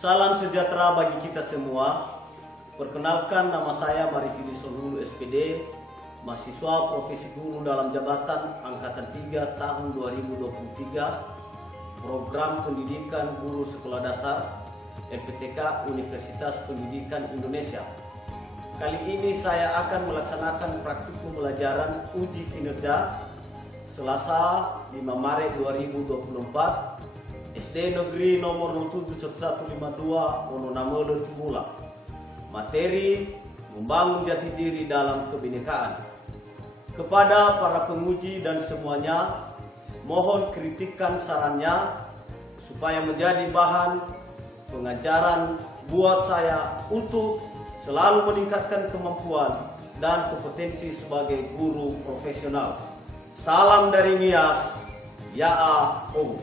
Salam sejahtera bagi kita semua. Perkenalkan, nama saya Marifili Solulu SPD, mahasiswa profesi guru dalam jabatan Angkatan 3 tahun 2023, Program Pendidikan Guru Sekolah Dasar MPTK Universitas Pendidikan Indonesia. Kali ini saya akan melaksanakan praktikum pembelajaran uji kinerja Selasa 5 Maret 2024 SD Negeri nomor 071152 Wononamolo Tumula. Materi membangun jati diri dalam kebinekaan. Kepada para penguji dan semuanya, mohon kritikan sarannya supaya menjadi bahan pengajaran buat saya untuk selalu meningkatkan kemampuan dan kompetensi sebagai guru profesional. Salam dari Nias, Ya'a Ogu.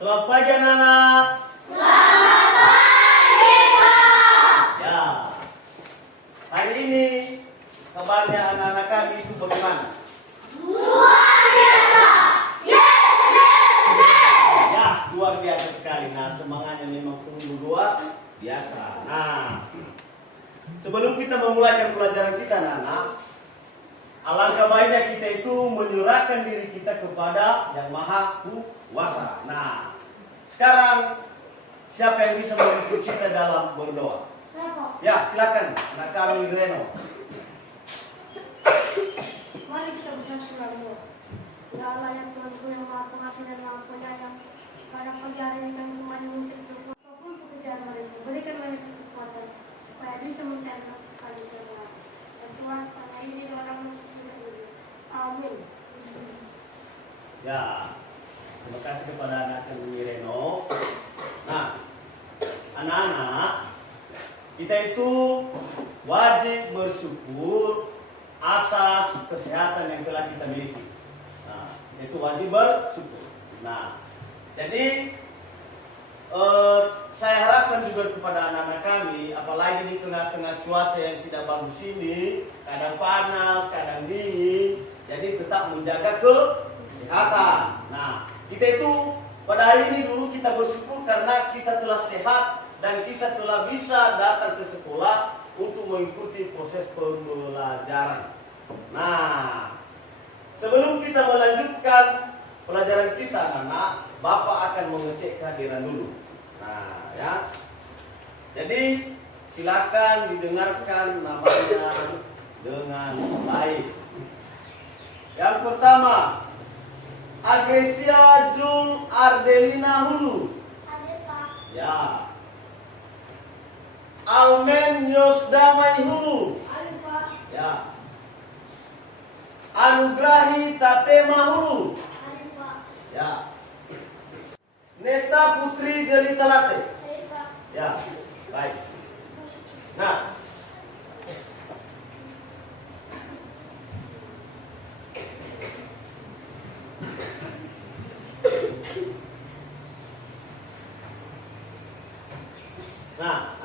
Selamat pagi anak-anak. Selamat pagi, Pak. Ya, hari ini kabarnya anak-anak kami itu bagaimana? Luar biasa. Yes, yes, yes. Ya, luar biasa sekali. Nah, semangatnya memang sungguh luar biasa. Nah, sebelum kita memulai pelajaran kita anak-anak, alangkah baiknya kita itu menyerahkan diri kita kepada Yang Maha Kuasa. Nah, sekarang siapa yang bisa memimpin kita dalam berdoa? Ya, silakan anak kami Reno. Mari kita bersatu dalam doa. Ya Allah yang Tuhanku yang Maha Pengasih dan Maha Penyayang, pada pagi hari ini kami kembali mengucapkan apapun pekerjaan mereka, berikan mereka kekuatan supaya bisa mencari kali semua. Dan Tuhan, karena ini dalam nama Yesus Kristus. Amin. Ya, terima kasih kepada anak kami Reno. Nah, anak-anak, kita itu wajib bersyukur atas kesehatan yang telah kita miliki. Nah, itu wajib bersyukur. Nah, jadi saya harapkan juga kepada anak-anak kami, apalagi di tengah-tengah cuaca yang tidak bagus ini, kadang panas, kadang dingin, jadi tetap menjaga kesehatan. Nah, kita itu pada hari ini dulu kita bersyukur karena kita telah sehat dan kita telah bisa datang ke sekolah untuk mengikuti proses pembelajaran. Nah, sebelum kita melanjutkan pelajaran kita, anak, Bapak akan mengecek kehadiran dulu. Nah, ya. Jadi silakan didengarkan namanya dengan baik. Yang pertama, Agresia Jul Ardelina Hulu. Ada Pak. Ya. Almen Yosdamai Hulu. Ada Pak. Ya. Anugrahi Tatema Hulu. Ada Pak. Ya. Nesta Putri Jelitalase. Ada Pak. Ya. Baik. Nah,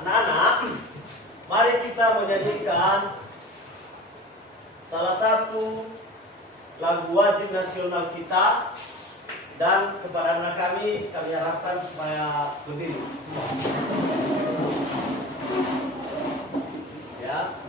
anak-anak, mari kita menyanyikan salah satu lagu wajib nasional kita, dan kepada anak kami harapkan supaya berdiri. Ya.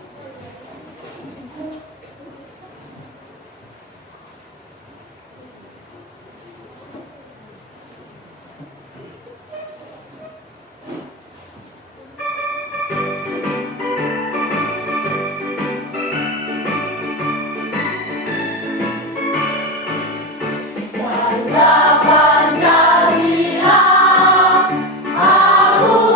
Pancasila, aku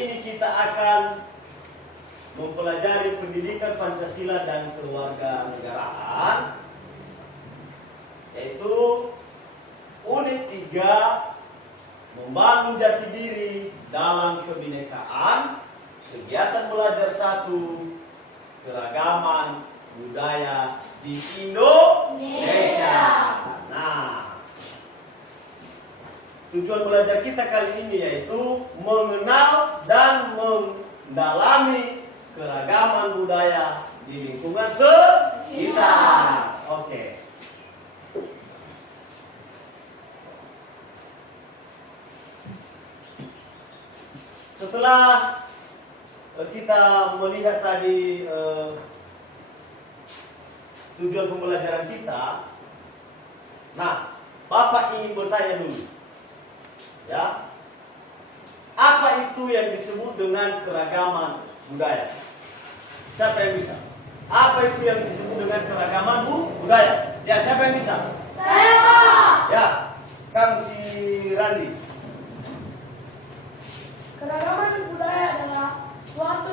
ini kita akan mempelajari pendidikan Pancasila dan kewarganegaraan, yaitu unit 3, membangun jati diri dalam kebinekaan, kegiatan belajar 1, keragaman budaya di Indonesia. Nah, tujuan belajar kita kali ini yaitu mengenal dan mendalami keragaman budaya di lingkungan sekitar. Oke. Setelah kita melihat tadi tujuan pembelajaran kita, nah, Bapak ingin bertanya dulu, ya, apa itu yang disebut dengan keragaman budaya? Siapa yang bisa? Apa itu yang disebut dengan keragaman budaya? Ya, siapa yang bisa? Saya, Pak. Ya, Kang si Randi. Keragaman budaya adalah suatu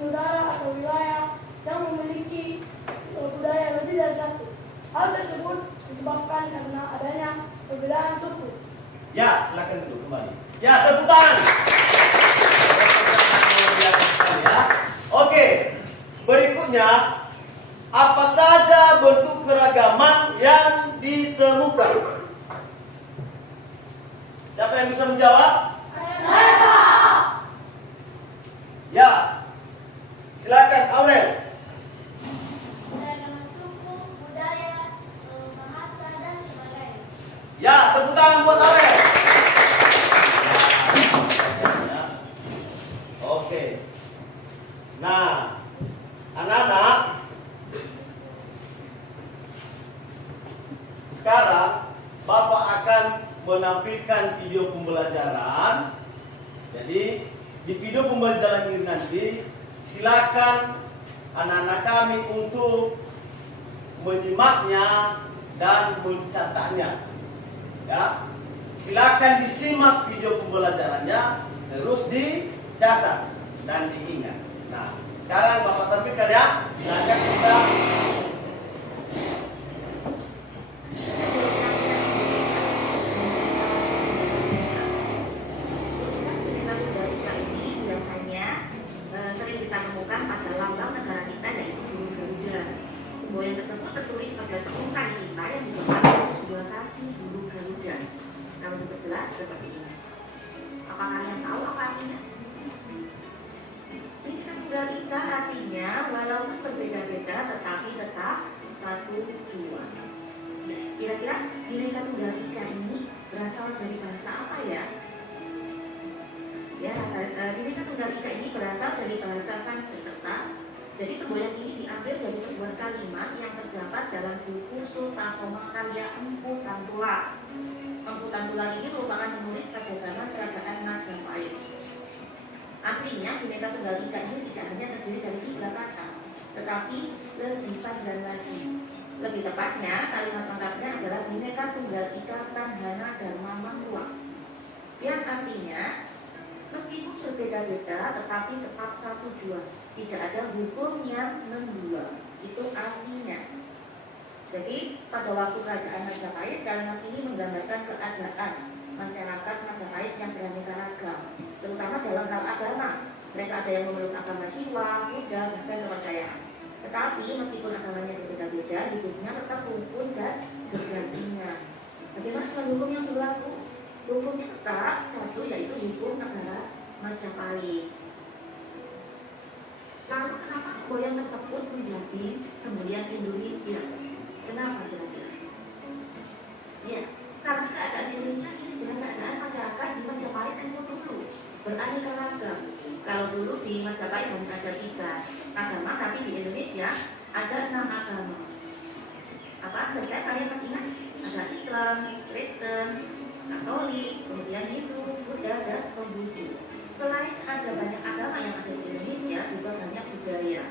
negara atau wilayah yang memiliki budaya lebih dari satu. Hal tersebut disebabkan karena adanya perbedaan suku. Ya, silakan dulu kembali. Ya, tepuk tangan. Ya. Oke, berikutnya apa saja bentuk keragaman yang ditemukan? Siapa yang bisa menjawab? Saya, Pak. Ya, silakan Aurel. Keragaman suku, budaya, bahasa, dan sebagainya. Ya, tepuk tangan buat Aurel. Ya. Oke. Nah, anak-anak, sekarang Bapak akan menampilkan video pembelajaran. Jadi di video pembelajaran ini nanti silakan anak-anak kami untuk menyimaknya dan mencatatnya. Ya, silakan disimak video pembelajarannya, terus dicatat dan diingat. Nah, sekarang Bapak tampilkan ya. Silakan kita. Semboyan tersebut tertulis pada sepungkan kita yang digambarkan dua kaki bulu Garuda. Kalau diperjelas seperti ini. Apa kalian tahu apa artinya? Bhinneka Tunggal Ika artinya walaupun berbeda-beda tetapi tetap satu tujuan. Kira-kira Bhinneka Tunggal Ika ini berasal dari bahasa apa ya? Ya, Bhinneka Tunggal Ika ini berasal dari bahasa Sanskerta. Jadi semboyan ini diambil dari sebuah kalimat yang terdapat dalam buku Sultakoma karya Empu Tantula. Empu Tantula ini merupakan penulis pada zaman kerajaan Majapahit. Aslinya Bhinneka Tunggal Ika ini tidak hanya terdiri dari 3 kata, tetapi lebih panjang lagi. Lebih tepatnya, kalimat lengkapnya adalah Bhinneka Tunggal Ika Tandhana Dharma Mangkuwa, yang artinya meskipun berbeda-beda tetapi tetap satu tujuan. Tidak ada hukum yang mendua. Itu artinya. Jadi pada waktu kerajaan Majapahit, kalimat ini menggambarkan keadaan masyarakat Majapahit yang beraneka ragam, terutama dalam hal agama. Mereka ada yang memeluk agama Siwa, Buddha, bahkan kepercayaan. Tetapi meskipun agamanya berbeda-beda, hidupnya tetap rukun dan berdampingan. Bagaimana dengan hukum yang berlaku? Hukumnya tetap satu, yaitu hukum negara Majapahit. Lalu kenapa semboyan tersebut menjadi semboyan Indonesia? Kenapa kira-kira? Ya, karena keadaan Indonesia ini dengan keadaan masyarakat di Majapahit itu dulu beraneka ragam. Kalau dulu di Majapahit hanya ada 3 agama, tapi di Indonesia ada 6 agama. Apa saja kalian masih ingat? Ada Islam, Kristen, Katolik, kemudian Hindu, Buddha, dan Konghucu. Selain ada banyak agama yang ada di Indonesia, juga banyak budaya.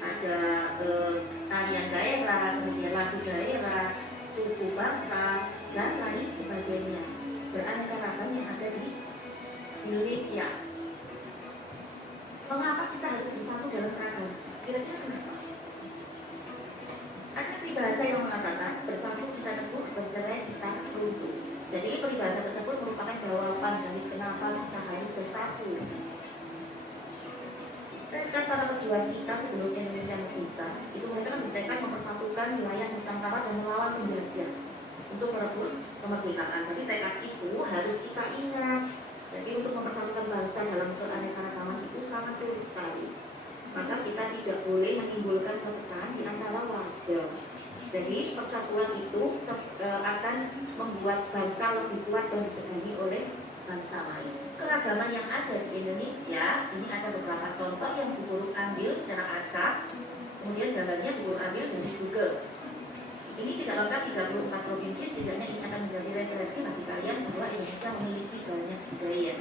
Ada tarian daerah, kemudian lagu daerah, suku bangsa, dan lain sebagainya. Beraneka ragam yang ada di Indonesia. kan para pejuang kita sebelum Indonesia merdeka, itu mereka kan bertekad mempersatukan wilayah Nusantara dan melawan penjajah untuk merebut kemerdekaan. Tapi tekad itu harus kita ingat. Jadi untuk mempersatukan bangsa dalam keanekaragaman itu sangat sulit sekali. Maka kita tidak boleh menimbulkan perpecahan di antara warga. Jadi persatuan itu akan membuat bangsa lebih kuat dan disegani oleh bangsa lain. Keragaman yang ada di Indonesia, ini ada beberapa contoh yang Bu Guru ambil secara acak, kemudian jalannya Bu Guru ambil dari Google. Ini tidak lengkap 34 provinsi, setidaknya ini akan menjadi referensi bagi kalian bahwa Indonesia memiliki banyak budaya.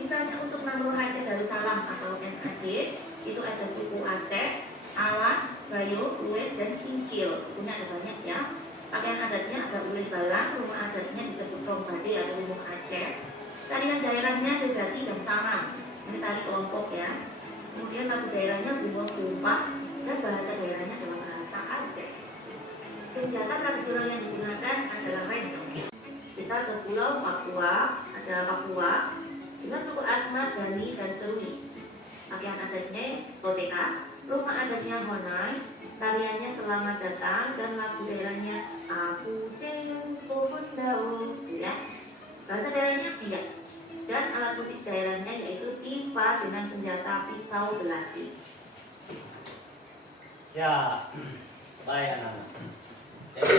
Misalnya untuk Namruh Aceh Darussalam atau NAD, itu ada suku Aceh, Alas, Bayo, Uwet, dan Singkil. Sukunya ada banyak ya. Pakaian adatnya ada Uwet Balang, rumah adatnya disebut Rombade atau Lumuk Aceh. Tarian daerahnya Sedati dan Saman. Ini tari kelompok ya. Kemudian lagu daerahnya Bumbung Sumpah dan bahasa daerahnya adalah bahasa Aceh. Senjata tradisional yang digunakan adalah rendang. Kita ke pulau Papua, ada Papua dengan suku Asmat, Bani, dan Seruni. Pakaian adatnya Koteka, rumah adatnya Honai, tariannya Selamat Datang, dan lagu daerahnya Aku Sing Pohon Daun, ya. Bahasa daerahnya Biak, dan alat musik daerahnya yaitu tipa dengan senjata pisau belati. Ya, baik anak-anak. Jadi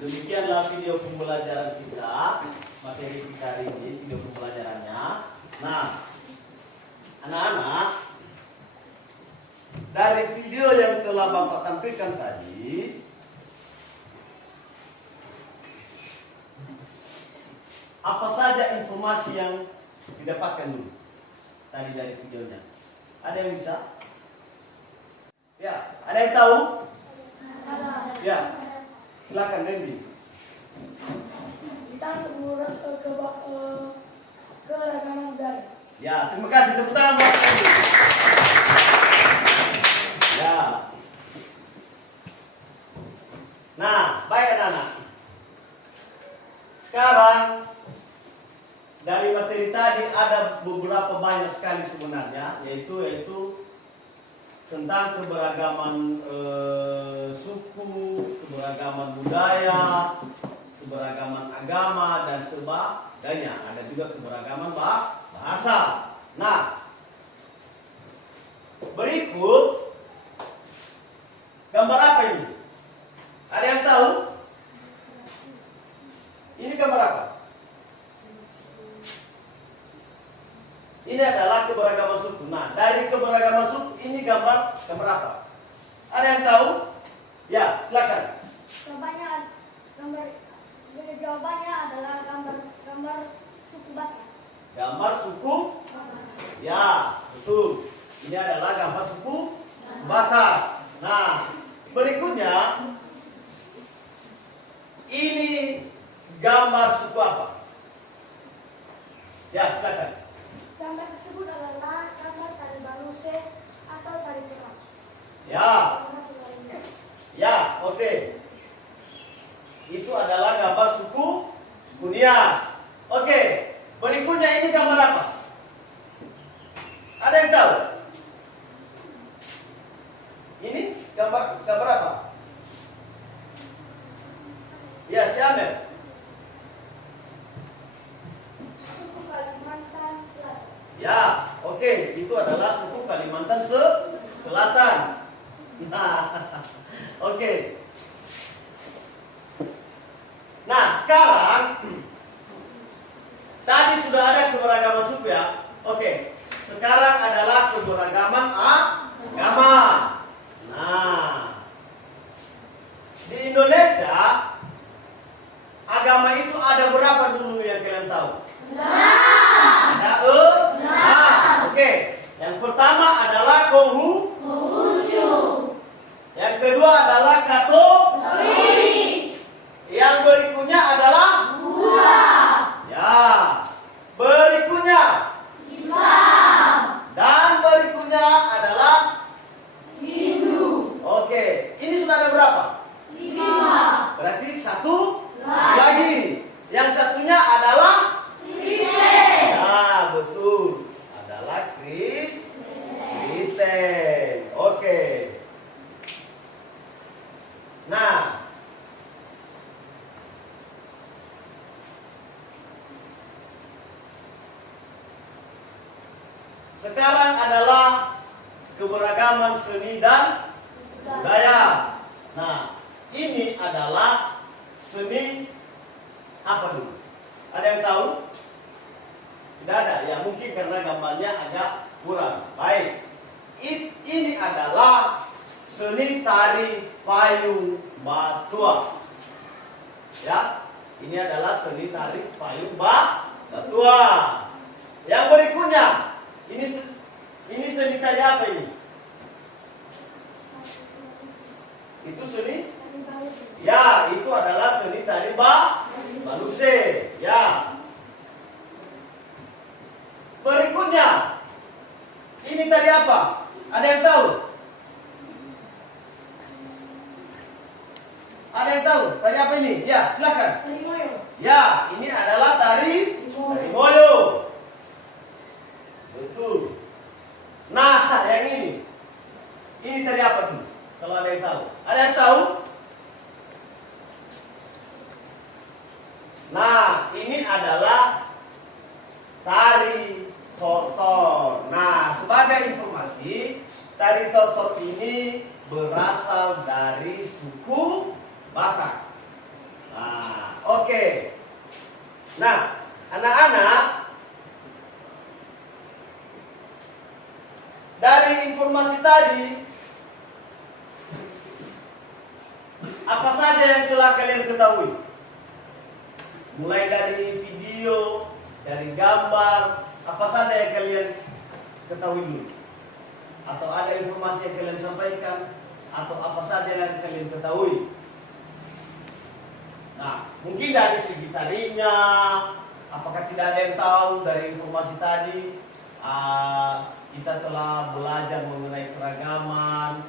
demikianlah video pembelajaran kita, materi kita hari ini, video pembelajarannya. Nah, anak-anak, dari video yang telah Bapak tampilkan tadi, apa saja informasi yang didapatkan dulu tadi dari videonya? Ada yang bisa? Ya, ada yang tahu? Ya, silakan Dendi. Kita keragaman budaya. Ya, terima kasih, tepuk tangan buat Dendi. Ya. Nah, baik anak-anak. Sekarang dari materi tadi ada beberapa banyak sekali sebenarnya, yaitu tentang keberagaman suku, keberagaman budaya, keberagaman agama dan sebagainya. Ada juga keberagaman bahasa. Nah, berikut gambar apa ini? Ada yang tahu? Ini gambar apa? Ini adalah keberagaman suku. Nah, dari keberagaman suku ini gambar apa? Ada yang tahu? Ya, silakan. Jawabannya adalah gambar suku Batak. Gambar suku? Ya, betul. Ini adalah gambar suku Batak. Nah, berikutnya ini gambar suku apa? Ya, silakan. Gambar tersebut adalah gambar tari baluse atau tari perang. Ya. Ya, oke. Itu adalah gambar suku Nias. Oke. Berikutnya ini gambar apa? Ada yang tahu? Ini gambar apa? Ya, Syamil. Suku Kalimantan Selatan. Ya, oke. Itu adalah suku Kalimantan Selatan. Nah, oke. Nah, sekarang tadi sudah ada keberagaman suku ya. Oke. Sekarang adalah keberagaman agama. Nah, di Indonesia agama itu ada berapa dulu yang kalian tahu? Ada oke. Yang pertama adalah Konghucu. Yang kedua adalah Katolik. Yang berikutnya adalah Buddha. Ya. Berikutnya Islam. Dan berikutnya adalah Hindu. Oke. Ini sudah ada berapa? 5. Berarti satu lagi. Yang satunya adalah Kristen. Ya, betul. Adalah Kristen. Oke. Nah, sekarang adalah keberagaman seni dan budaya. Nah, ini adalah seni apa dulu? Ada yang tahu? Tidak ada. Ya mungkin karena gambarnya agak kurang. Baik. Ini adalah seni tari payung batua. Ya, ini adalah seni tari payung batua. Yang berikutnya, ini seni tari apa ini? Itu seni? Ya, itu adalah seni tari baluse. Ya. Berikutnya, ini tari apa? Ada yang tahu? Ada yang tahu? Tari apa ini? Ya, silakan. Tari moyo. Ya, ini adalah tari moyo. Betul. Nah, yang ini tari apa tuh? Kalau ada yang tahu. Ada yang tahu? Nah, ini adalah tari tortor. Nah, sebagai informasi, tari tortor ini berasal dari suku Batak. Nah, oke. Nah, anak-anak, dari informasi tadi, apa saja yang telah kalian ketahui? Mulai dari video, dari gambar, apa saja yang kalian ketahui dulu? Atau ada informasi yang kalian sampaikan? Atau apa saja yang kalian ketahui? Nah, mungkin dari segi tarinya, apakah tidak ada yang tahu dari informasi tadi? Kita telah belajar mengenai keragaman.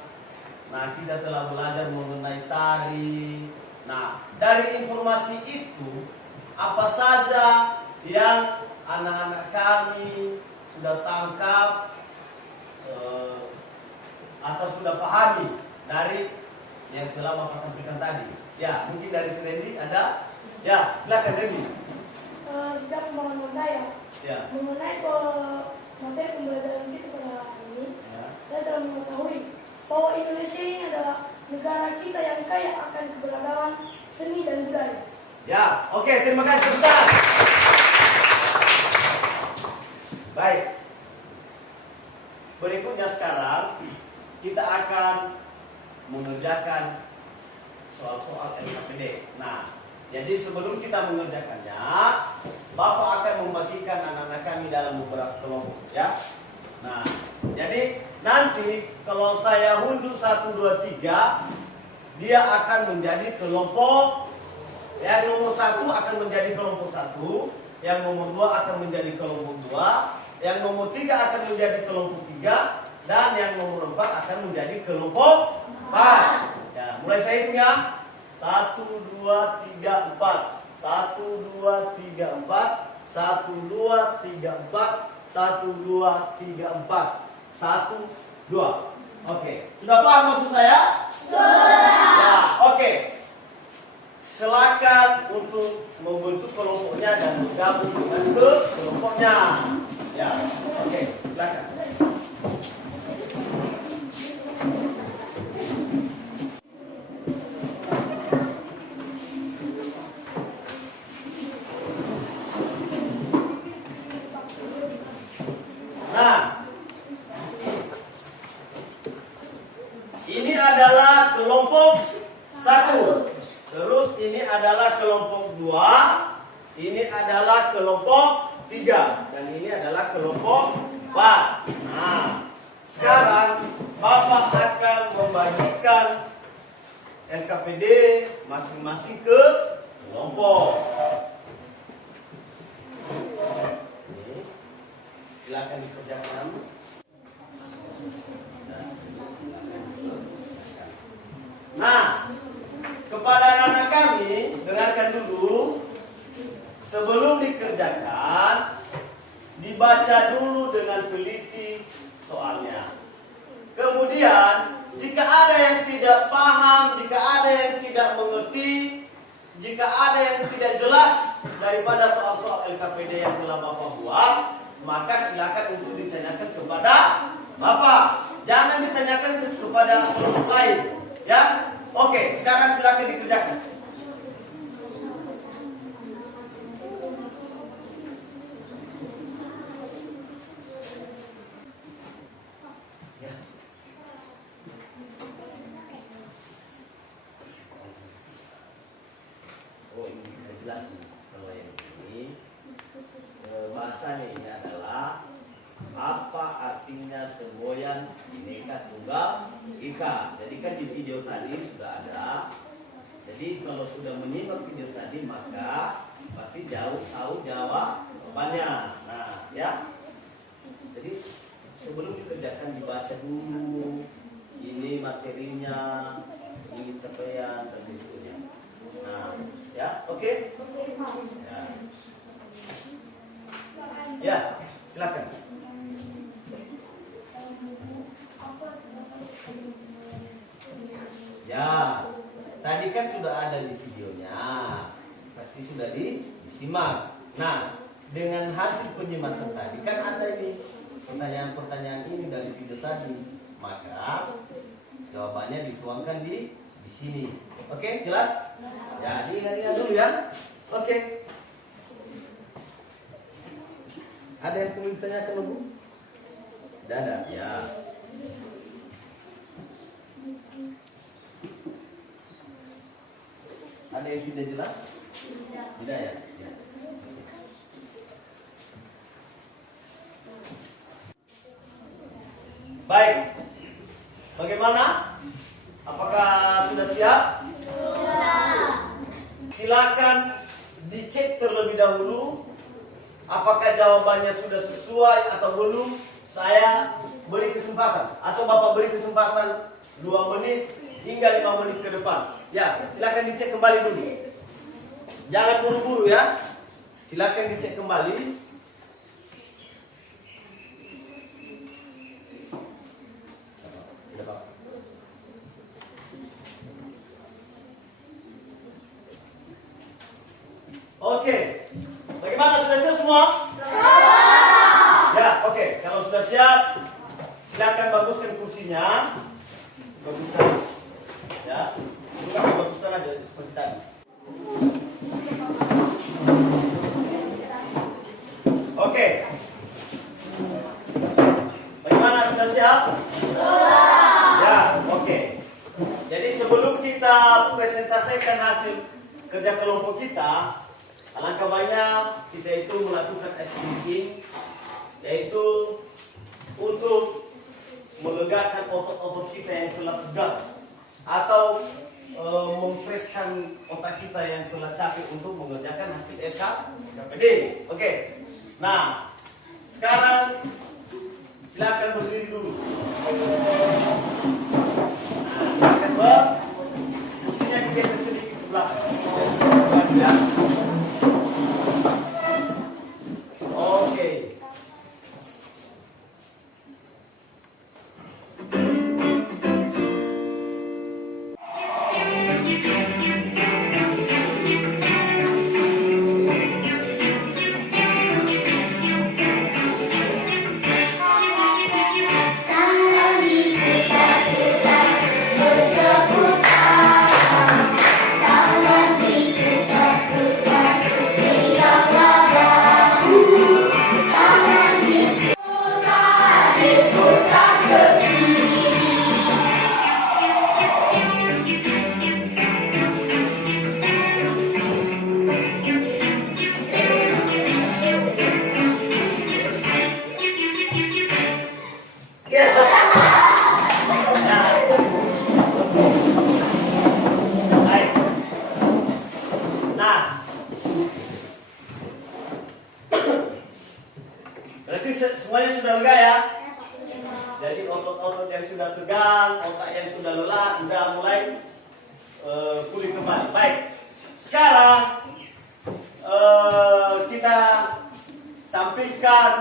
Nah, kita telah belajar mengenai tari. Nah, dari informasi itu, apa saja yang anak-anak kami sudah tangkap atau sudah pahami dari yang telah Bapak sampaikan tadi? Ya, mungkin dari si Randy ada? Ya, silakan Randy. Sedang pengalaman saya mengenai materi pembelajaran kita pada hari ini, saya telah mengetahui bahwa Indonesia ini adalah negara kita yang kaya akan keberagaman seni dan budaya. Ya, oke, terima kasih sebentar. Baik. Berikutnya sekarang kita akan mengerjakan soal-soal LKPD. Nah, jadi sebelum kita mengerjakannya, Bapak akan membagikan anak-anak kami dalam beberapa kelompok, ya. Nah, jadi nanti kalau saya unjuk 1, 2, 3, dia akan menjadi kelompok. Yang nomor 1 akan menjadi kelompok 1, yang nomor 2 akan menjadi kelompok 2, yang nomor 3 akan menjadi kelompok 3, dan yang nomor 4 akan menjadi kelompok 4. Ya, mulai saya hitung ya. 1, 2, 3, 4. 1, 2, 3, 4. 1, 2, 3, 4. 1, 2, 3, 4. 1, 2. Oke, sudah paham maksud saya? Sudah. Ya, oke. Silakan untuk membentuk kelompoknya dan bergabung dengan kelompoknya. Ya, oke, silakan. Nah, ini adalah kelompok 1. Terus ini adalah kelompok 2, ini adalah kelompok 3, dan ini adalah kelompok 4. Nah, sekarang Bapak akan membagikan LKPD masing-masing ke kelompok. Silakan dikerjakan. Nah, kepada anak-anak kami, dengarkan dulu. Sebelum dikerjakan, dibaca dulu dengan teliti soalnya. jika ada yang tidak paham, jika ada yang tidak mengerti, jika ada yang tidak jelas daripada soal-soal LKPD yang telah Bapak buat, maka silakan untuk ditanyakan kepada Bapak. Jangan ditanyakan kepada kelompok lain. Ya, oke. Sekarang silakan dikerjakan. Oh, ini bisa jelas nih. Kalau yang ini bahasanya ini adalah apa artinya semboyan Bhinneka Tunggal Ika. Jadi kan di video tadi sudah ada. Jadi kalau sudah menyimak video tadi maka pasti tahu jawabannya. Nah, ya. Jadi sebelum dikerjakan dibaca dulu ini materinya, ini capaian dan berikutnya. Nah, ya, oke? Ya, silakan. Ya, tadi kan sudah ada di videonya, pasti sudah disimak. Nah, dengan hasil penyimakan tadi kan ada ini pertanyaan-pertanyaan ini dari video tadi, maka jawabannya dituangkan di sini. Oke, jelas? Ya, diingat dulu ya. Oke. Ada yang perlu ditanyakan, Bu? Tidak ada. Ya. Ada yang tidak jelas? Tidak ya? Ya. Baik. Bagaimana? Apakah sudah siap? Silakan dicek terlebih dahulu apakah jawabannya sudah sesuai atau belum. Saya beri kesempatan atau Bapak beri kesempatan 2 menit hingga 5 menit ke depan. Ya, silakan dicek kembali dulu. Jangan buru-buru ya. Silakan dicek kembali. Oke, bagaimana, sudah siap semua? Ya, oke. Kalau sudah siap, silakan baguskan kursinya. Baguskan, ya. Bukan baguskan aja seperti tadi. Oke. Bagaimana, sudah siap? Ya, oke. Jadi sebelum kita presentasikan hasil kerja kelompok kita, alangkah banyak kita itu melakukan stretching, yaitu untuk melegakan otot-otot kita yang telah tegang atau memfreshkan otak kita yang telah capek untuk mengerjakan hasil LKPD. Oke. Nah, sekarang silakan berdiri dulu. Nah, silakan kursinya digeser sedikit ke belakang. Ya. Oke. Berarti semuanya sudah lega ya? Jadi otot-otot yang sudah tegang, otak yang sudah lelah, sudah mulai pulih kembali. Baik, sekarang kita tampilkan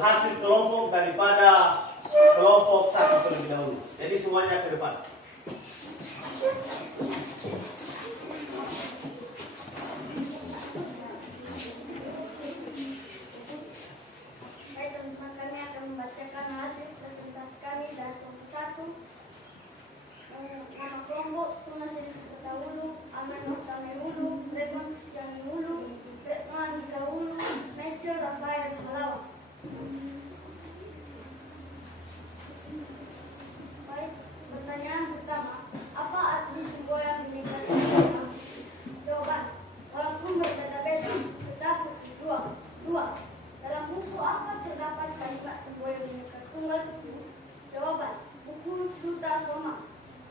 hasil kelompok daripada kelompok 1 terlebih dahulu. Jadi semuanya ke depan. Baik teman-teman, kami akan membacakan hasil presentasi kami dari kelompok 1. Nama kelompok Tunas Kota Hulu, Aman Nostalme Hulu, Raymond Sejani Hulu, Retman Dika Hulu, Major Rafael Malawa. Baik, pertanyaan pertama, apa arti semboyan Bhinneka Tunggal Ika? Jawaban, walaupun berbeda-beda, tetapi dua. Dalam buku apa terdapat kalimat semboyan Bhinneka Tunggal Ika? Jawaban, buku Suta Soma.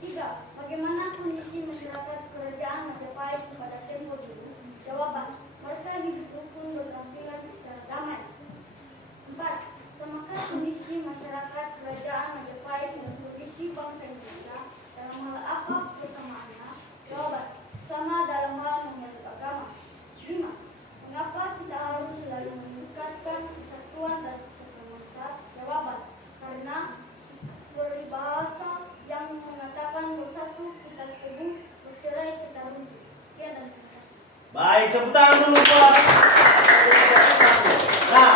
3. Bagaimana kondisi masyarakat kerajaan Majapahit pada tempo dulu? Jawaban, mereka hidup rukun berdampingan secara damai. 4. Samakah kondisi masyarakat kerajaan Majapahit dengan kondisi bangsa Indonesia dalam hal apa persamaannya? Jawaban, sama dalam hal memeluk agama. 5. Mengapa kita harus selalu meningkatkan persatuan dan persatuan bangsa? Jawaban, karena peribahasa yang mengatakan bersatu kita teguh, bercerai kita runtuh. Sekian dan terima kasih. Baik, tepuk tangan dulu Pak. Nah,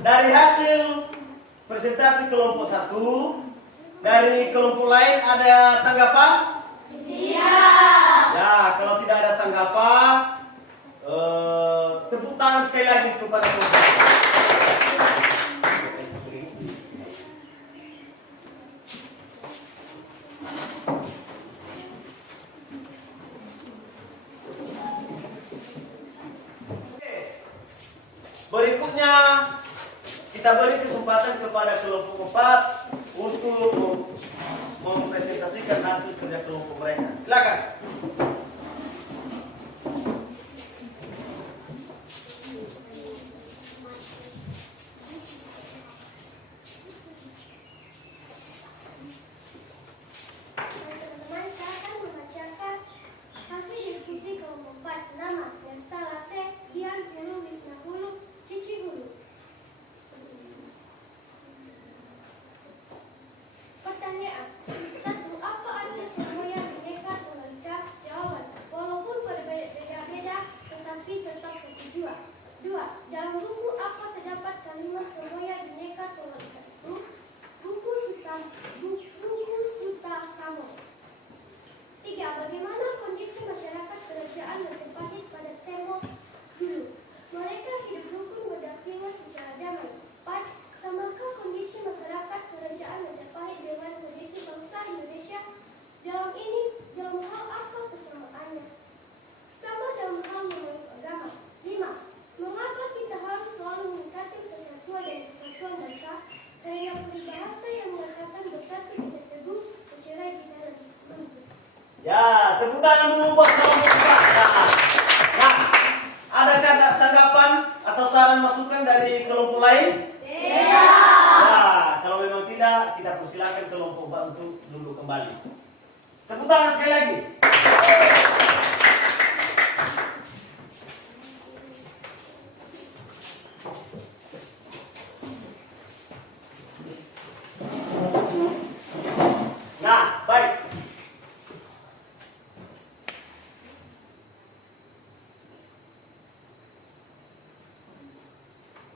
dari hasil presentasi kelompok 1, dari kelompok lain ada tanggapan? Iya. Ya, kalau tidak ada tanggapan, tepuk tangan sekali lagi kepada kelompok. Berikutnya kita beri kesempatan kepada kelompok 4 untuk mempresentasikan hasil kerja kelompok mereka. Silakan. Teman-teman, saya akan membacakan hasil diskusi kelompok 4. Nama, Nesta Lase, Dian Hulu, Wisna Hulu, Cici Hulu. Pertanyaan 1. Apa arti semboyan Bhinneka Tunggal Ika? Jawaban, walaupun berbeda-beda tetapi tetap satu jua. 2. Dalam buku apa terdapat kalimat semboyan Bhinneka Tunggal Ika itu? Buku Suta Samo. 3. Bagaimana kondisi masyarakat kerajaan Majapahit pada tempo dulu? Mereka hidup rukun berdampingan secara damai. 4. Samakah kondisi masyarakat kerajaan Majapahit dengan kondisi bangsa Indonesia? Dalam hal apa persamaannya? Sama dalam hal memeluk agama. 5. Mengapa kita harus selalu meningkatkan persatuan dan kesatuan bangsa? Karena peribahasa yang mengatakan bersatu kita teguh, bercerai kita runtuh. Ya, tepuk tangan dulu buat kelompok 4. Nah, adakah tanggapan atau saran masukan dari kelompok lain? Tidak. Ya, kalau memang tidak, kita persilakan kelompok 4 untuk duduk kembali. Tepuk tangan sekali lagi. Nah, baik.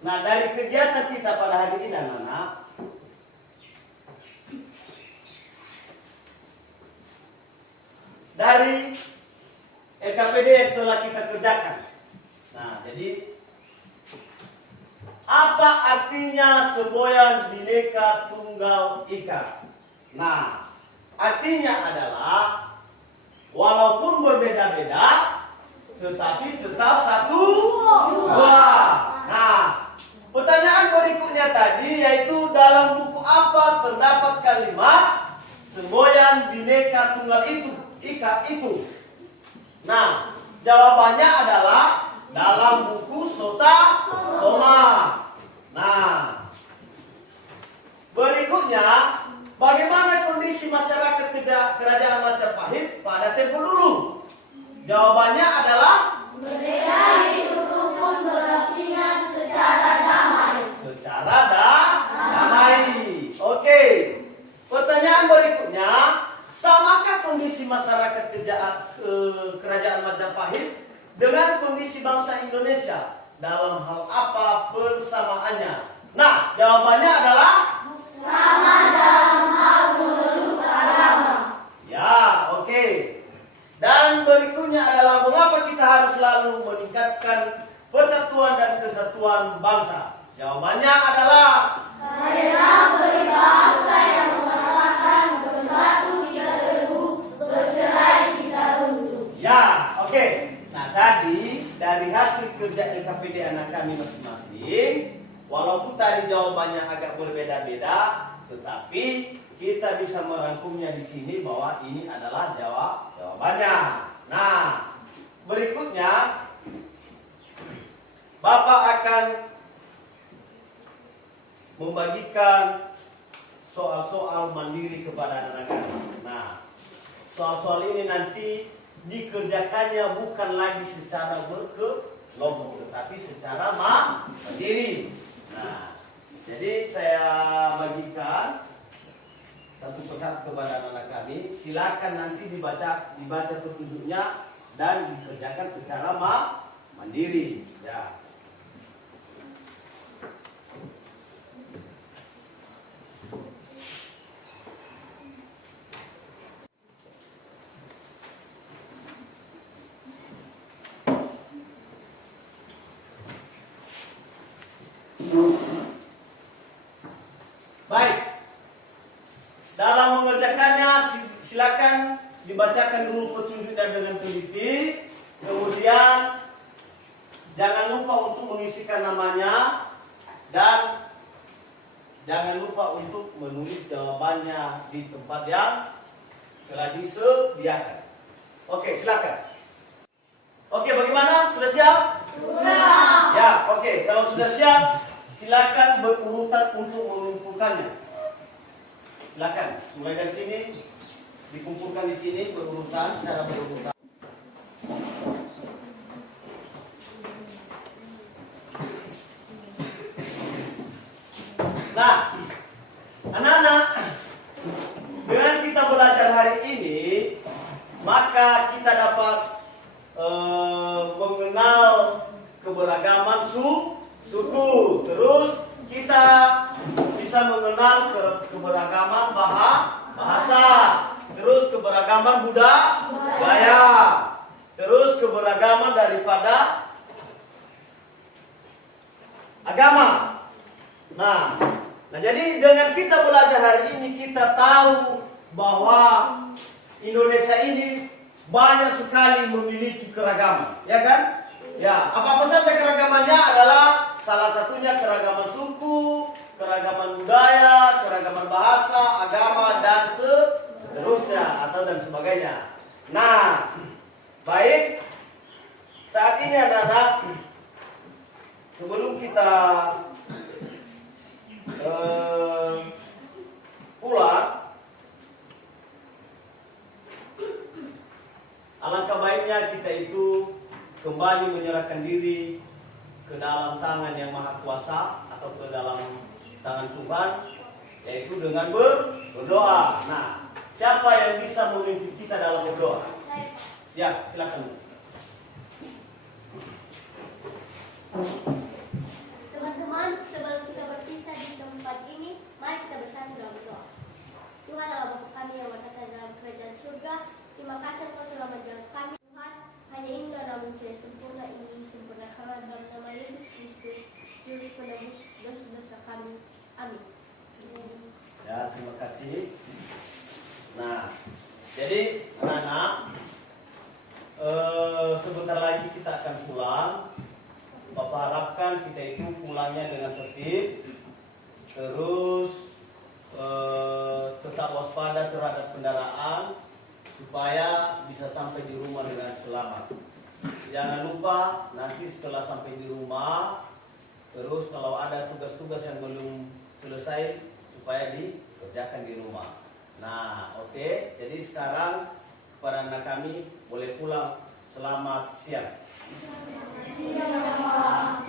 Nah, dari kegiatan kita pada hari ini anak-anak, dari LKPD yang telah kita kerjakan. Nah, jadi apa artinya semboyan Bhinneka Tunggal Ika? Nah, artinya adalah walaupun berbeda-beda, tetapi tetap satu dua. Nah, pertanyaan berikutnya tadi yaitu dalam buku apa terdapat kalimat semboyan Bhinneka Tunggal Ika itu? Nah, jawabannya adalah dalam buku Suta Soma. Nah, berikutnya bagaimana kondisi masyarakat kerajaan Majapahit pada tempo dulu? Jawabannya adalah Mereka hidup rukun berdampingan secara damai. secara damai. Oke. dalam hal apa persamaannya? Nah, jawabannya adalah Sama dalam hal menurut agama. ya, oke. Dan berikutnya adalah mengapa kita harus selalu meningkatkan persatuan dan kesatuan bangsa? Jawabannya adalah Karena peribahasa yang mengatakan bersatu kita teguh, bercerai kita runtuh. ya, oke. Nah, tadi dari hasil kerja LKPD anak kami masing-masing, walaupun tadi jawabannya agak berbeda-beda, tetapi kita bisa merangkumnya di sini bahwa ini adalah jawabannya. Nah, berikutnya Bapak akan membagikan soal-soal mandiri kepada anak-anak. Nah, soal-soal ini nanti dikerjakannya bukan lagi secara berkelompok, tetapi secara mandiri. Nah, jadi saya bagikan satu persatu kepada anak kami. Silakan nanti dibaca petunjuknya dan dikerjakan secara mandiri. Ya. Baik. Dalam mengerjakannya silakan dibacakan dulu petunjuknya dengan teliti. Kemudian jangan lupa untuk mengisikan namanya dan jangan lupa untuk menulis jawabannya di tempat yang telah disediakan. Oke, silakan. Oke, bagaimana? Sudah siap? Sudah. Ya, oke. Kalau sudah siap, silakan berurutan untuk mengumpulkannya. Silakan, mulai dari sini, dikumpulkan di sini berurutan, secara berurutan. Nah, anak-anak, dengan kita belajar hari ini, maka kita dapat mengenal keberagaman suku. Terus kita bisa mengenal keberagaman bahasa, terus keberagaman budaya, terus keberagaman daripada agama. Nah, jadi dengan kita belajar hari ini kita tahu bahwa Indonesia ini banyak sekali memiliki keragaman, ya kan? Ya, apa saja keragamannya adalah salah satunya keragaman suku, keragaman budaya, keragaman bahasa, agama, dan seterusnya atau dan sebagainya. Nah, baik. Saat ini anak-anak, sebelum kita pulang, alangkah baiknya kita itu kembali menyerahkan diri ke dalam tangan yang maha kuasa atau ke dalam tangan Tuhan, yaitu dengan berdoa. Nah, siapa yang bisa memimpin kita dalam berdoa? Saya. Ya, silakan. Teman-teman, sebelum kita berpisah di tempat ini, mari kita bersatu dalam berdoa. Tuhan Allah Bapa kami yang berada dalam kerajaan surga, terima kasih Engkau telah menjawab kami. Tuhan, hanya Engkau namun tidak sempurna ini, sempurnakanlah dalam nama Yesus Kristus, Juru penebus dosa-dosa kami. Amin. Ya, terima kasih. Nah, jadi anak-anak, sebentar lagi kita akan pulang. Bapak harapkan kita itu pulangnya dengan tertib, terus tetap waspada terhadap kendaraan supaya bisa sampai di rumah dengan selamat. Jangan lupa nanti setelah sampai di rumah, terus kalau ada tugas-tugas yang belum selesai supaya dikerjakan di rumah. Nah, oke. Jadi sekarang kepada anak kami boleh pulang. Selamat siang. Siang.